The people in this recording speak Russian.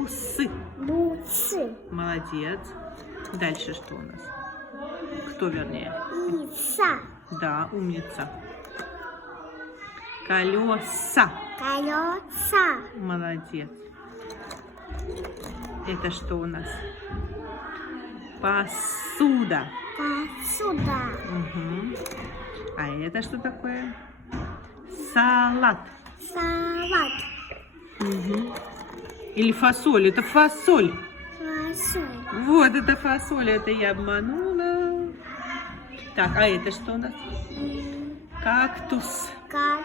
Бусы. Бусы. Молодец. Дальше что у нас? Кто вернее? Иса. Да, умница. Колеса. Колеса. Молодец. Это что у нас? Посуда. Посуда. Угу. А это что такое? Салат. Салат. Угу. Или фасоль. Это фасоль. Фасоль. Вот это фасоль. Это я обманула. Так, а это что у нас? Кактус. Как